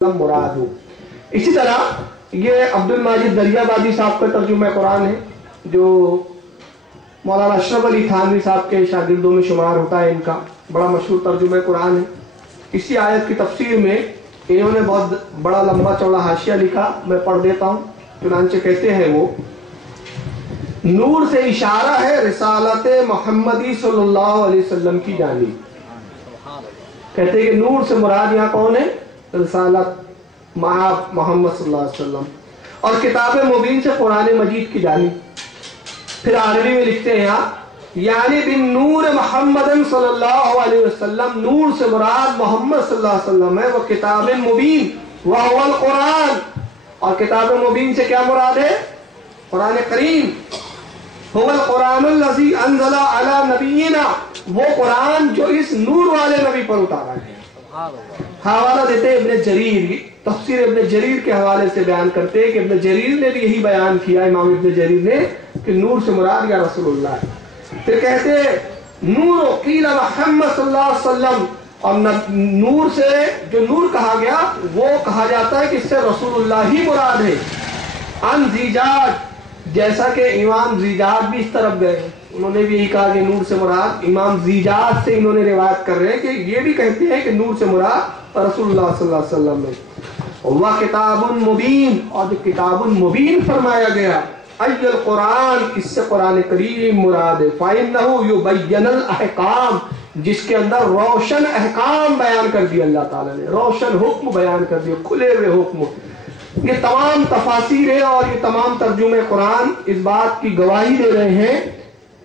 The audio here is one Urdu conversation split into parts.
مراد ہو۔ اسی طرح یہ عبدل ماجد دریابادی صاحب کا ترجمہ قرآن ہے جو مولانا اشرف علی تھانوی صاحب کے شاگردوں میں شمار ہوتا ہے، ان کا بڑا مشہور ترجمہ قرآن ہے۔ اسی آیت کی تفسیر میں انہوں نے بہت بڑا لمبا چوڑا حاشیہ لکھا، میں پڑھ دیتا ہوں۔ چنانچہ کہتے ہیں وہ، نور سے اشارہ ہے رسالت محمدی صلی اللہ علیہ وسلم کی جانب۔ کہتے ہیں کہ نور سے مراد یہاں کون ہے؟ رسالت محمد صلی اللہ علیہ وسلم، اور کتاب مبین سے قرآن مجید کی جانب۔ پھر عربی میں لکھتے ہیں یہاں، یعنی بن نور محمد صلی اللہ علیہ وسلم، نور سے مراد محمد صلی اللہ علیہ وسلم ہے، وہ کتاب مبین وہو القرآن، اور کتاب مبین سے کیا مراد ہے؟ قرآن کریم۔ هو القرآن الذی انزل علی نبینا، وہ قرآن جو اس نور والے نبی پر اتارا ہے۔ حوالہ دیتے ابن جریر، تفسیر ابن جریر کے حوالے سے بیان کرتے ہیں کہ ابن جریر نے بھی یہی بیان کیا، امام ابن جریر نے، کہ نور سے مراد یا رسول اللہ ہے۔ پھر کہتے نور قیل محمد صلی اللہ علیہ وسلم، اور نور سے جو نور کہا گیا وہ کہا جاتا ہے کہ اس سے رسول اللہ ہی مراد ہے۔ ان زیجاج، جیسا کہ امام زیجاج بھی اس طرف گئے، انہوں نے بھی یہی کہا کہ نور سے مراد، امام زیجاج سے انہوں نے روایت کر رہے ہیں کہ یہ بھی کہتے ہیں کہ نور سے مراد رسول اللہ صلی اللہ علیہ وسلم ہے۔ وہ کتاب مبین، اور جو کتاب مبین فرمایا گیا، ای القرآن، اس سے قرآن کریم مراد ہے۔ فَإِنَّهُ يُبَيَّنُ الْأَحْكَامِ، جس کے اندر روشن احکام بیان کر دیا اللہ تعالیٰ نے، روشن حکم بیان کر دیے، کھلے ہوئے حکم۔ یہ تمام تفاسیر اور یہ تمام ترجمے قرآن اس بات کی گواہی دے رہے ہیں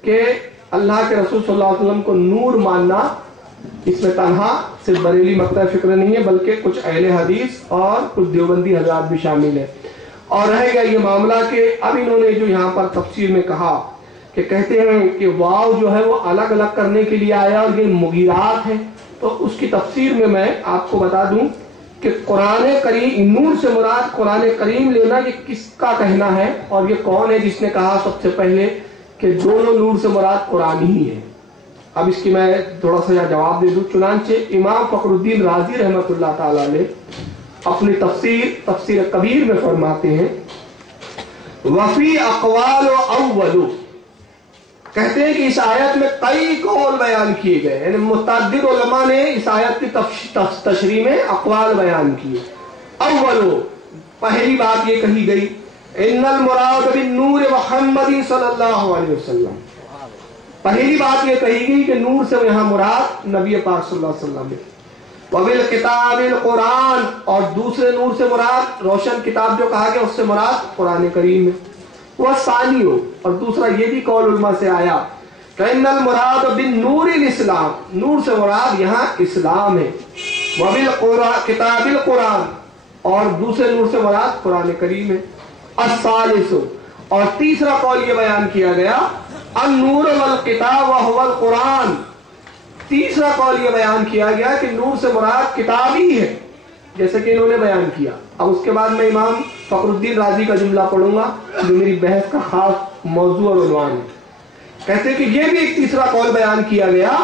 کہ اللہ کے رسول صلی اللہ علیہ وسلم کو نور ماننا، اس میں تنہا صرف بریلی مکتب فکر نہیں ہے بلکہ کچھ اہل حدیث اور کچھ دیوبندی حضرات بھی شامل ہیں۔ اور رہ گیا یہ معاملہ کہ اب انہوں نے جو یہاں پر تفسیر میں کہا کہ کہتے ہیں کہ واو جو ہے وہ الگ الگ کرنے کے لیے آیا اور یہ مغیرات ہے، تو اس کی تفسیر میں آپ کو بتا دوں کہ قرآن کریم، نور سے مراد قرآن کریم لینا یہ کس کا کہنا ہے، اور یہ کون ہے جس نے کہا سب سے پہلے کہ دونوں نور سے مراد قرآن ہی ہے؟ اب اس کی میں تھوڑا سا جواب دے دوں۔ چنانچہ امام فخر الدین رازی رحمۃ اللہ تعالی علیہ اپنی تفسیر کبیر میں فرماتے ہیں، وفی اقوال اول، کہتے ہیں کہ اس آیت میں کئی قول بیان کیے گئے، یعنی متعدد علماء نے اس آیت کی تشریح میں اقوال بیان کیے۔ اول، پہلی بات یہ کہی گئی، ان المراد بالنور محمد صلی اللہ علیہ وسلم، پہلی بات یہ کہی گئی کہ نور سے یہاں مراد نبی پاک صلی اللہ علیہ وسلم ہے۔ وبالکتاب القرآن، اور دوسرے نور سے مراد روشن کتاب جو کہا گیا اس سے مراد قرآن کریم ہے۔ وہ ثانی ہو، اور دوسرا یہ بھی قول علماء سے آیا کہ ان المراد بالنور الاسلام، نور سے مراد یہاں اسلام ہے۔ وبالکتاب القرآن، اور دوسرے نور سے مراد قرآن کریم ہے۔ الثالث، اور تیسرا قول یہ بیان کیا گیا، النور والکتاب وهو القرآن، تیسرا قول یہ بیان کیا گیا کہ نور سے مراد کتاب ہی ہے، جیسے کہ انہوں نے بیان کیا۔ اب اس کے بعد میں امام فخر الدین رازی کا جملہ پڑھوں گا جو میری بحث کا خاص موضوع اور عنوان ہے۔ کہتے ہیں کہ یہ بھی ایک تیسرا قول بیان کیا گیا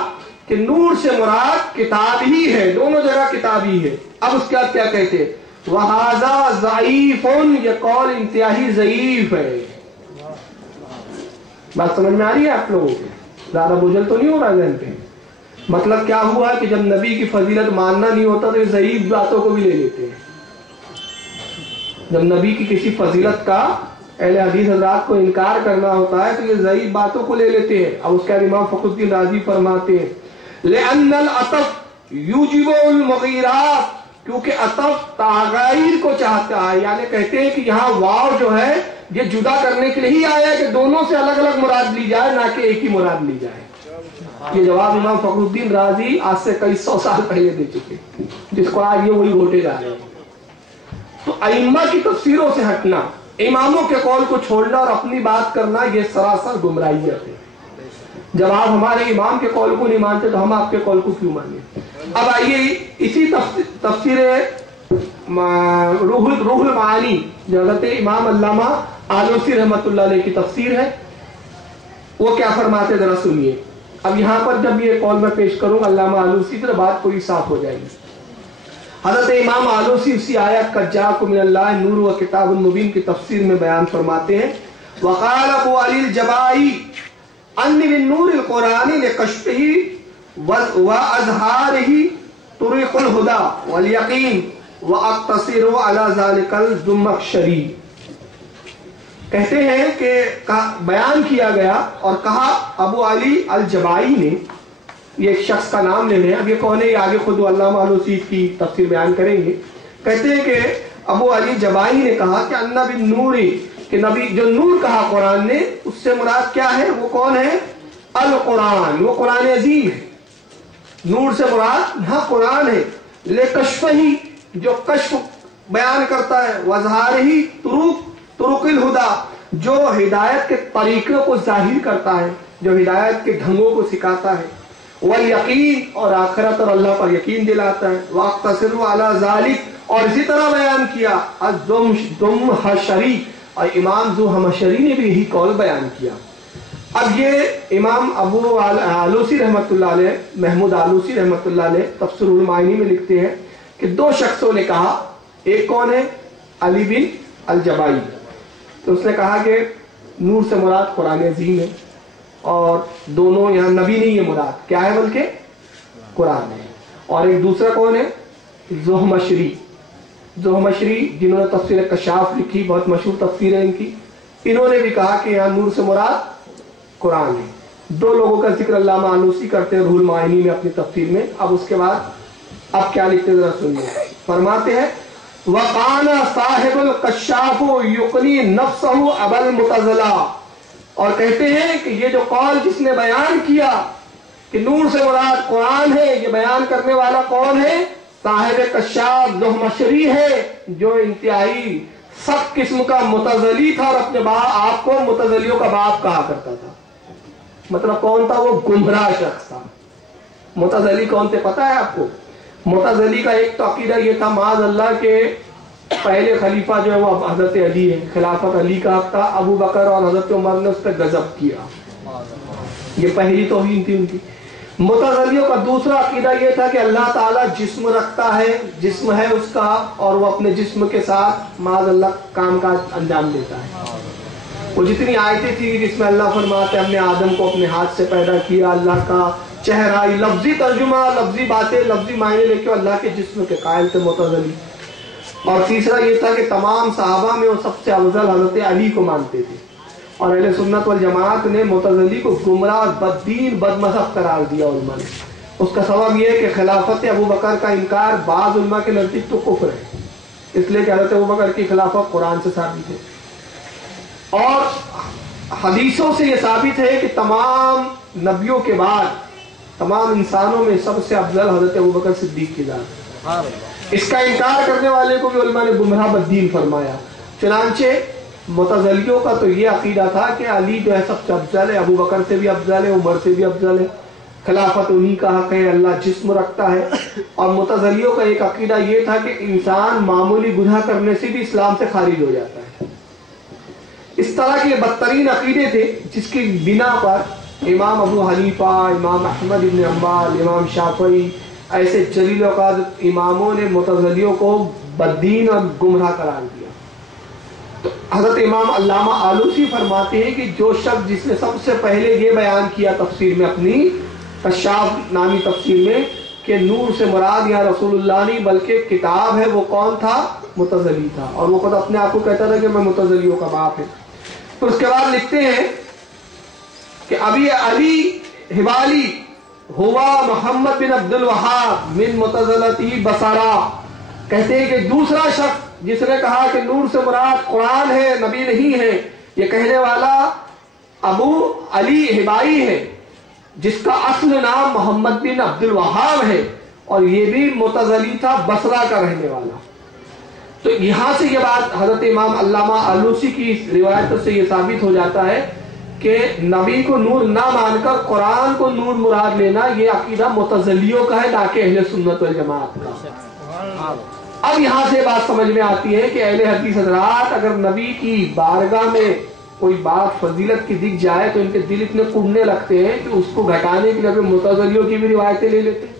کہ نور سے مراد کتاب ہی ہے، دونوں جگہ کتاب ہی ہے۔ اب اس کے بعد کیا کہتے ہیں، وَهَذَا ضَعِيفٌ، یہ قول انتہائی ضعیف ہے۔ بات سمجھ میں آ رہی ہے آپ لوگوں کو؟ زیادہ بوجھل تو نہیں ہو رہا ذہن پہ؟ مطلب کیا ہوا کہ جب نبی کی فضیلت ماننا نہیں ہوتا تو یہ ضعیف باتوں کو بھی لے لیتے ہیں۔ جب نبی کی کسی فضیلت کا اہل حدیث حضرات کو انکار کرنا ہوتا ہے تو یہ ضعیف باتوں کو لے لیتے ہیں۔ اب اس کے بعد امام فخر الدین رازی فرماتے ہیں، لأن العطف یوجب المغیرات، کیونکہ عطف تغیر کو چاہتا ہے، یعنی کہتے ہیں کہ یہاں واو جو ہے یہ جدا کرنے کے لیے ہی آیا ہے کہ دونوں سے الگ الگ مراد لی جائے، نہ کہ ایک ہی مراد لی جائے۔ یہ جواب امام فخر الدین رازی آج سے کئی سو سال پہلے دے چکے، جس کو آج یہ وہی گھوٹے جا رہے ہیں۔ تو ائمہ کی تفسیروں سے ہٹنا، اماموں کے قول کو چھوڑنا اور اپنی بات کرنا، یہ سراسر گمراہیت ہے۔ جب آپ ہمارے امام کے قول کو نہیں مانتے تو ہم آپ کے قول کو کیوں مانیں؟ اب آئیے اسی تفسیر روح المعانی جو حضرت امام علامہ آلوسی رحمۃ اللہ علیہ کی تفسیر ہے، وہ کیا فرماتے ذرا سنیے۔ اب یہاں پر جب یہ قول میں پیش کروں علامہ آلوسی تو بات پوری صاف ہو جائے گی۔ حضرت امام آلوسی اسی آیت قد جاءکم من اللہ نور و کتاب مبین کی تفسیر میں بیان فرماتے ہیں وقال ابو علی الجبائی انی من نور القرآن لکشفہ واظہارہ طریق الہدی والیقین واقتصر علی ذلک الزمخشری. کہتے ہیں کہ بیان کیا گیا اور کہا ابو علی الجبائی نے، یہ ایک شخص کا نام لے لیں، اب یہ کون ہے یہ آگے خود علامہ آلوسی کی تفسیر بیان کریں گے. کہتے ہیں کہ ابو علی جبائی نے کہا کہ ان بالنور، کہ نبی جو نور کہا قرآن نے اس سے مراد کیا ہے، وہ کون ہے؟ القرآن، وہ قرآن عظیم ہے. نور سے مراد یہاں قرآن ہے. لکشفہ، جو کشف بیان کرتا ہے، واظہارہ طرق الہدی، جو ہدایت کے طریقوں کو ظاہر کرتا ہے، جو ہدایت کے ڈھنگوں کو سکھاتا ہے، والیقین، اور آخرت اور اللہ پر یقین دلاتا ہے، واقتصر علی ذالک، اور اسی طرح بیان کیا الزمخشری، اور امام زمخشری نے بھی یہی قول بیان کیا. اب یہ امام ابو آلوسی رحمۃ اللہ علیہ، محمود آلوسی رحمۃ اللہ علیہ تفسیر المعانی میں لکھتے ہیں کہ دو شخصوں نے کہا، ایک کون ہے؟ علی بن الجبائی. تو اس نے کہا کہ نور سے مراد قرآن عظیم ہے، اور دونوں یہاں نبی نہیں ہے مراد، کیا ہے بلکہ قرآن ہے. اور ایک دوسرا کون ہے؟ زمخشری. زمخشری جنہوں نے تفسیر کشاف لکھی، بہت مشہور تفسیر ہے ان کی، انہوں نے بھی کہا کہ یہاں نور سے مراد قرآن ہے. دو لوگوں کا ذکر علامہ آلوسی کرتے ہیں روح المعانی میں اپنی تفسیر میں. اب اس کے بعد اب کیا لکھتے ذرا سنیے. فرماتے ہیں وَقَانَ صَاحِبُ الْقَشَّافُ يُقْنِي نَفْسَهُ أَبَا الْمُعْتَزِلَةِ، اور کہتے ہیں کہ یہ جو قول جس نے بیان کیا کہ نور سے مراد قرآن ہے، یہ بیان کرنے والا کون ہے؟ صاحب کشاف زمخشری ہے، جو انتہائی سخت قسم کا متزلی تھا اور اپنے آپ کو متزلیوں کا باپ کہا کرتا تھا. مطلب کون تھا؟ وہ گمراہ شخص تھا. متزلی کون تھے پتا ہے آپ کو؟ متزلی کا ایک تو عقیدہ یہ تھا معاذ اللہ کے پہلے خلیفہ جو ہے وہ حضرت علی ہے، خلافت علی کا حق تھا، ابو بکر اور حضرت عمر نے اس پہ غضب کیا. یہ پہلی توہین تھی ان کی. متزلیوں کا دوسرا عقیدہ یہ تھا کہ اللہ تعالیٰ جسم رکھتا ہے، جسم ہے اس کا، اور وہ اپنے جسم کے ساتھ معاذ اللہ کام کاج انجام دیتا ہے. وہ جتنی آیتیں تھی جس میں اللہ فرماتے ہم نے آدم کو اپنے ہاتھ سے پیدا کیا، اللہ کا چہرہ، لفظی ترجمہ، لفظی باتیں، لفظی معنی لے کے اللہ کے جسم کے قائل تھے متزلی. اور تیسرا یہ تھا کہ تمام صحابہ میں وہ سب سے افضل حضرت علی کو مانتے تھے. اور اہل سنت والجماعت نے معتزلی کو گمراہ، بددین، بدمذہب قرار دیا علماء نے. اس کا سبب یہ ہے کہ خلافت ابو بکر کا انکار بعض علماء کے نزدیک تو کفر ہے، اس لیے کہ حضرت ابو بکر کی خلافت قرآن سے ثابت ہے. اور حدیثوں سے یہ ثابت ہے کہ تمام نبیوں کے بعد تمام انسانوں میں سب سے افضل حضرت ابو بکر صدیق کی ذات ہے. اس کا انکار کرنے والے کو بھی علماء نے گمراہ بددین فرمایا. چنانچہ معتزلیوں کا تو یہ عقیدہ تھا کہ علی جو ہے سب سے افضل ہے، ابو بکر سے بھی افضل ہے، عمر سے بھی افضل ہے، خلافت انہی کا حق ہے، اللہ جسم رکھتا ہے. اور معتزلیوں کا ایک عقیدہ یہ تھا کہ انسان معمولی گناہ کرنے سے بھی اسلام سے خارج ہو جاتا ہے. اس طرح کے بدترین عقیدے تھے جس کی بنا پر امام ابو حنیفہ، امام احمد بن حنبل، امام شافعی، ایسے جلیل وقادر اماموں نے معتزلیوں کو بددین اور گمراہ قرار دیا. تو حضرت امام علامہ آلوسی فرماتے ہیں کہ جو شخص جس نے سب سے پہلے یہ بیان کیا تفسیر میں اپنی کشاف نامی تفسیر میں کہ نور سے مراد یا رسول اللہ نہیں بلکہ کتاب ہے، وہ کون تھا؟ متزلی تھا. اور وہ خود اپنے آپ کو کہتا تھا کہ میں متزلیوں کا باپ ہے. تو اس کے بعد لکھتے ہیں کہ ابھی علی حوالی ہوا محمد بن عبد الوہاب من متزلتی بصرہ. کہتے ہیں کہ دوسرا شخص جس نے کہا کہ نور سے مراد قرآن ہے، نبی نہیں ہے، یہ کہنے والا ابو علی حبائی ہے، جس کا اصل نام محمد بن عبد الوہاب ہے، اور یہ بھی معتزلی تھا، بصرہ کا رہنے والا. تو یہاں سے یہ بات حضرت امام علامہ آلوسی کی روایت سے یہ ثابت ہو جاتا ہے کہ نبی کو نور نہ مان کر قرآن کو نور مراد لینا یہ عقیدہ معتزلیوں کا ہے، نہ کہ اہل سنت والجماعت کا. اب یہاں سے بات سمجھ میں آتی ہے کہ اہل حدیث حضرات اگر نبی کی بارگاہ میں کوئی بات فضیلت کی دکھ جائے تو ان کے دل اتنے کڑنے لگتے ہیں کہ اس کو گھٹانے کے لیے معتزلیوں کی بھی روایتیں لے لیتے ہیں.